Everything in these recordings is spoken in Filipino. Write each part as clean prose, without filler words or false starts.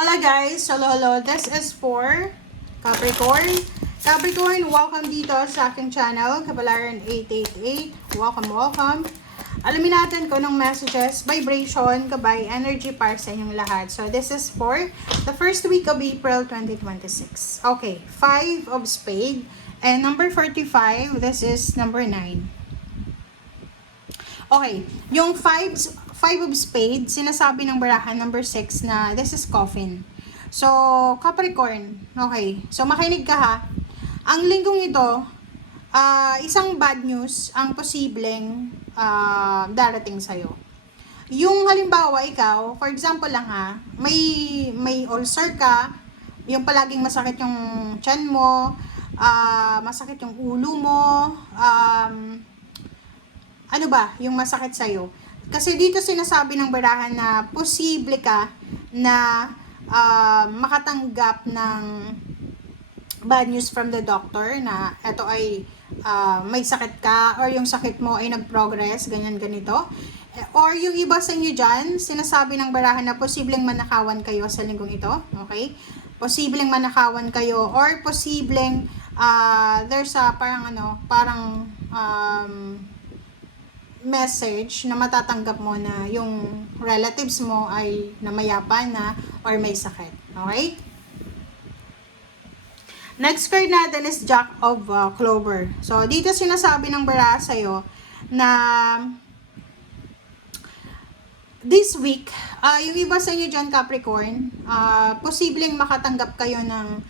Hello guys, hello. This is for Capricorn. Capricorn, welcome dito sa aking channel, Kapalaran 888. Welcome. Alamin natin kung anong messages, vibration, gabay, energy para sa inyong lahat. So this is for the first week of April 2026. Okay, 5 of Spade and number 45, this is number 9. Okay, yung 5 of Spades, sinasabi ng barahan number 6 na this is coffin. So, Capricorn, okay. So, makinig ka ha. Ang linggong ito, isang bad news ang posibleng darating sa'yo. Yung halimbawa ikaw, for example lang ha, may ulcer ka, yung palaging masakit yung tiyan mo, masakit yung ulo mo, ano ba yung masakit sa'yo? Kasi dito sinasabi ng barahan na posible ka na makatanggap ng bad news from the doctor na ito ay may sakit ka or yung sakit mo ay nag-progress, ganito. Or yung iba sa inyo dyan, sinasabi ng barahan na posibleng manakawan kayo sa linggong ito. Okay? Posibleng manakawan kayo or posibleng there's a parang message na matatanggap mo na yung relatives mo ay namayapa na or may sakit. Okay? Next card natin is Jack of Clover. So, dito sinasabi ng baraha sa'yo na this week, yung iba sa inyo dyan, Capricorn, posibleng makatanggap kayo ng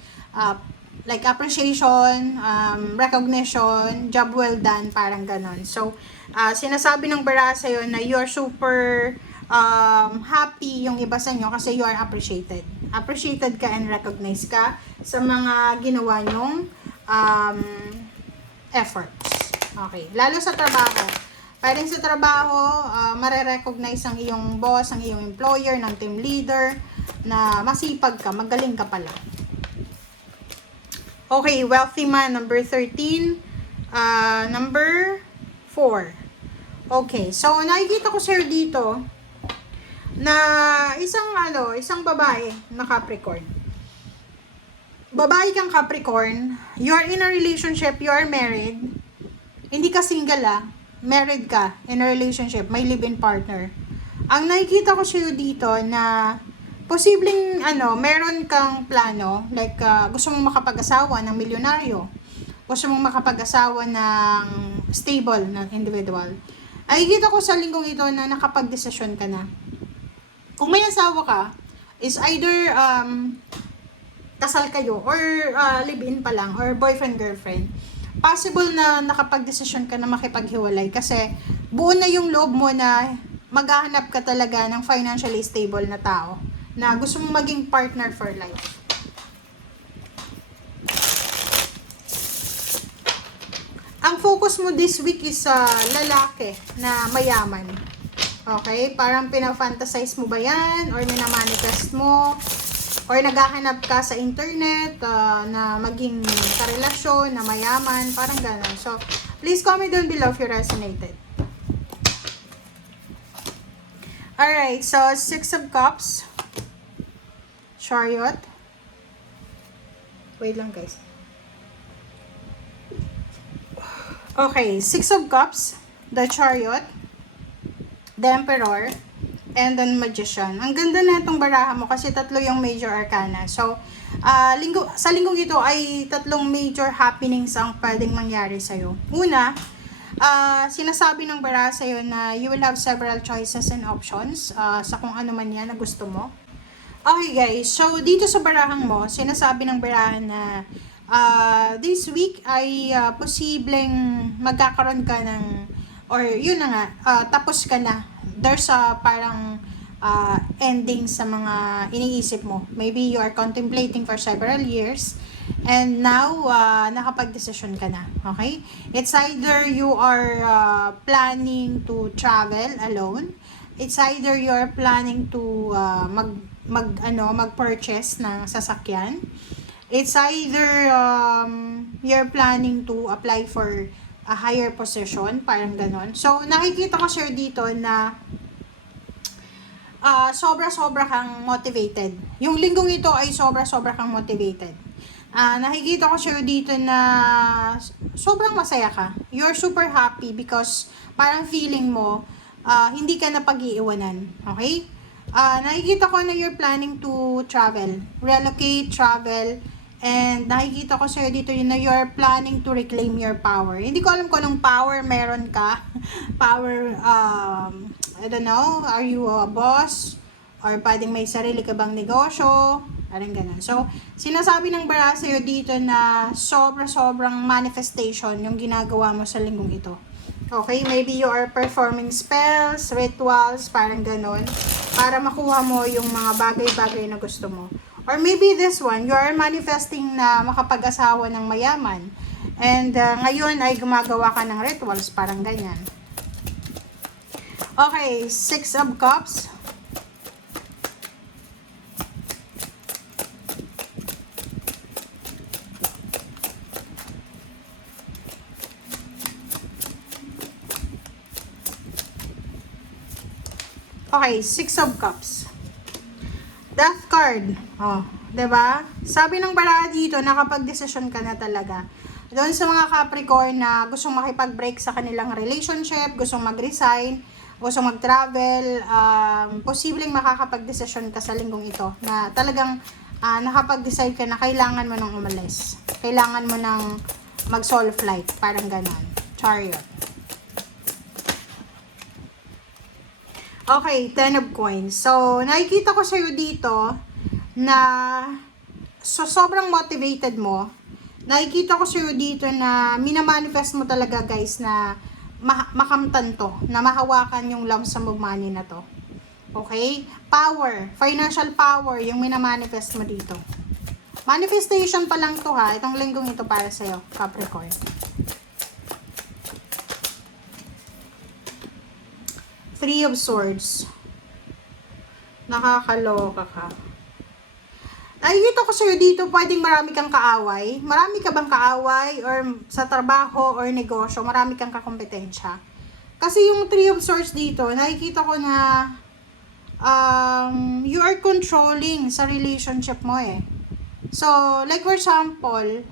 like appreciation, recognition, job well done, parang ganon. So, sinasabi ng baraha sa'yo na you're super happy yung iba sa inyo kasi you are appreciated. Appreciated ka and recognized ka sa mga ginawa nyong efforts. Okay. Lalo sa trabaho. Pwedeng sa trabaho, mare-recognize ang iyong boss, ang iyong employer, ng team leader, na masipag ka, magaling ka pala. Okay, wealthy man, number 13. Number 4. Okay, so nakikita ko sir dito na isang babae na Capricorn. Babae kang Capricorn, you are in a relationship, you are married. Hindi ka single married ka, in a relationship, may live-in partner. Ang nakikita ko sa'yo dito na posibleng meron kang plano, like gusto mong makapag-asawa ng milyonaryo, gusto mong makapag-asawa ng stable na individual. Ay kita ko sa linggong ito na nakapag-desisyon ka na. Kung may asawa ka, is either kasal kayo or live-in pa lang or boyfriend-girlfriend. Possible na nakapag-desisyon ka na makipaghiwalay kasi buo na yung loob mo na maghahanap ka talaga ng financially stable na tao na gusto mong maging partner for life. Ang focus mo this week is sa lalaki na mayaman. Okay? Parang pinafantasize mo ba yan? Or minamanifest mo? Or naghahanap ka sa internet na maging karelasyon, na mayaman? Parang gano'n. So, please comment down below if you resonated. Alright, so 6 of Cups. Chariot. Wait lang guys. Okay, 6 of Cups, the Chariot, the Emperor, and the Magician. Ang ganda na itong baraha mo kasi tatlo yung major arcana. So, sa linggong ito ay tatlong major happenings ang pwedeng mangyari sa'yo. Una, sinasabi ng baraha sa'yo na you will have several choices and options sa kung ano man yan na gusto mo. Okay guys, so dito sa barahang mo, sinasabi ng barahan na this week ay posibleng magkakaroon ka ng, or yun na nga, tapos ka na. There's parang ending sa mga iniisip mo. Maybe you are contemplating for several years and now nakapag-desisyon ka na. Okay? It's either you are planning to travel alone. It's either you are planning to mag-purchase ng sasakyan. It's either you're planning to apply for a higher position, parang ganon. So, nakikita ko sir dito na sobra-sobra kang motivated. Yung linggong ito ay sobra-sobra kang motivated. Nakikita ko sa'yo dito na sobrang masaya ka. You're super happy because parang feeling mo, hindi ka na pag-iiwanan. Okay? Nakikita ko na you're planning to travel, relocate, travel, and nakikita ko sa'yo dito yun na you're planning to reclaim your power. Hindi ko alam kung anong power meron ka. Power, I don't know, are you a boss? Or pwedeng may sarili ka bang negosyo? Parang ganun. So, sinasabi ng bara sa'yo dito na sobrang manifestation yung ginagawa mo sa linggong ito. Okay, maybe you are performing spells, rituals, parang ganun, para makuha mo yung mga bagay-bagay na gusto mo. Or maybe this one, you are manifesting na makapag-asawa ng mayaman. And ngayon ay gumagawa ka ng rituals, parang ganyan. Okay, 6 of Cups. Okay, 6 of Cups. Death card. Oh, 'di ba? Sabi ng baraha dito, nakapag-desisyon ka na talaga. Doon sa mga Capricorn na gustong makipag-break sa kanilang relationship, gustong mag-resign, gustong mag-travel, posibleng makakapag-desisyon ka sa linggong ito na talagang nakapag-decide ka na kailangan mo nang umalis. Kailangan mo nang mag-soul flight, parang ganon. Chariot. Okay, 10 of Coins. So, nakikita ko sa'yo dito na sobrang motivated mo. Nakikita ko sa'yo dito na minamanifest mo talaga, guys, na makamtan to, na mahawakan yung lump sum of money na to. Okay? Power, financial power, yung minamanifest mo dito. Manifestation pa lang to, ha. Itong linggong ito para sa'yo, Capricorn. Three of Swords. Nakakaloka ka. Nakikita ko sa'yo dito, pwedeng marami kang kaaway. Marami ka bang kaaway? Or sa trabaho or negosyo, marami kang kakompetensya. Kasi yung Three of Swords dito, nakikita ko na you are controlling sa relationship mo eh. So, like for example,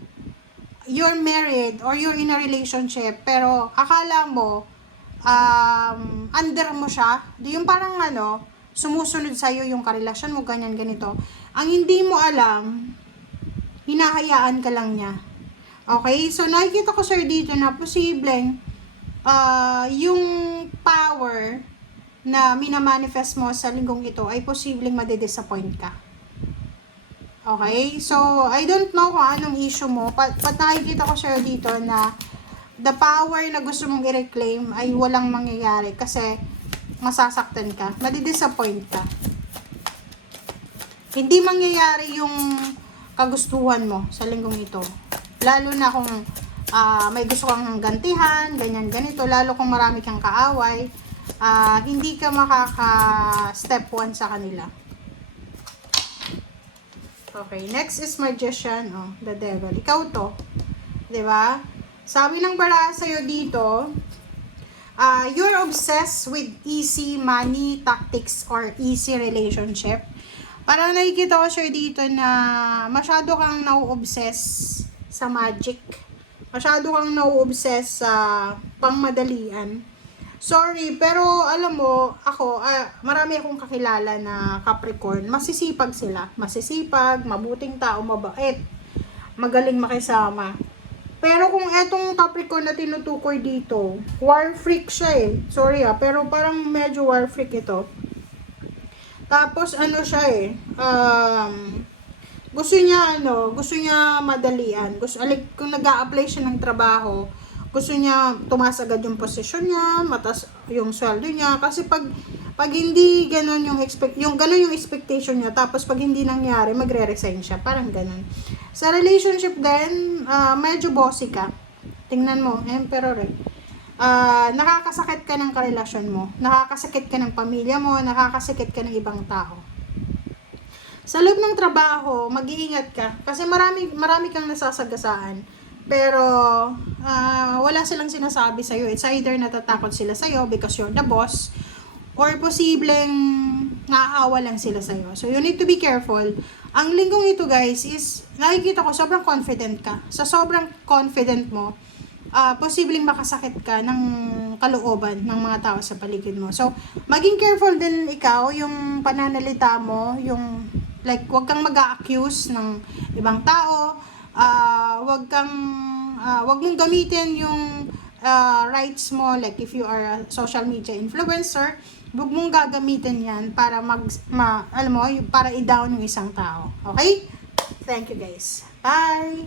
you're married or you're in a relationship, pero akala mo, under mo siya, yung parang sumusunod sa'yo yung karelasyon mo, ganyan, ganito. Ang hindi mo alam, hinahayaan ka lang niya. Okay? So, nakikita ko sir dito na posibleng yung power na minamanifest mo sa linggong ito ay posibleng madidisappoint ka. Okay? So, I don't know kung anong issue mo, but nakikita ko sir dito na the power na gusto mong i-reclaim ay walang mangyayari kasi masasaktan ka, madidisappoint ka. Hindi mangyayari yung kagustuhan mo sa linggong ito. Lalo na kung may gusto kang gantihan, ganyan, ganito. Lalo kung marami kang kaaway, hindi ka makaka-step 1 sa kanila. Okay, next is Magician, the Devil. Ikaw to, 'di ba? Sabi ng baraha sa'yo dito, you're obsessed with easy money tactics or easy relationship. Parang nakikita ko sa'yo dito na masyado kang nau-obsess sa magic. Masyado kang nau-obsess sa pangmadalian. Sorry, pero alam mo, ako, marami akong kakilala na Capricorn. Masisipag sila. Masisipag, mabuting tao, mabait, magaling makisama. Pero kung etong Capricorn na tinutukoy dito, war freak siya eh. Sorry pero parang medyo war freak ito. Tapos siya eh, gusto niya madalian. Kung nag-a-apply siya ng trabaho, gusto niya tumaas agad yung posisyon niya, matas yung sweldo niya. Kasi pag hindi ganun yung expectation niya, tapos pag hindi nangyari, magre-resign siya. Parang ganun. Sa relationship din, medyo bossy ka. Tingnan mo, Emperor eh. Nakakasakit ka ng karelasyon mo. Nakakasakit ka ng pamilya mo. Nakakasakit ka ng ibang tao. Sa loob ng trabaho, mag-iingat ka. Kasi marami kang nasasagasaan. Pero, wala silang sinasabi sa'yo. It's either natatakot sila sa'yo because you're the boss. Or posibleng naaawa lang sila sa'yo. So, you need to be careful. Ang linggong ito, guys, is, nakikita ko, sobrang confident ka. Sa sobrang confident mo, posibleng makasakit ka ng kalooban ng mga tao sa paligid mo. So, maging careful din ikaw, yung pananalita mo, yung, like, wag kang mag-a-accuse ng ibang tao, wag mong gamitin yung rights mo, like if you are a social media influencer, wag mong gagamitin yan para alam mo, para i-down yung isang tao. Okay? Thank you guys. Bye!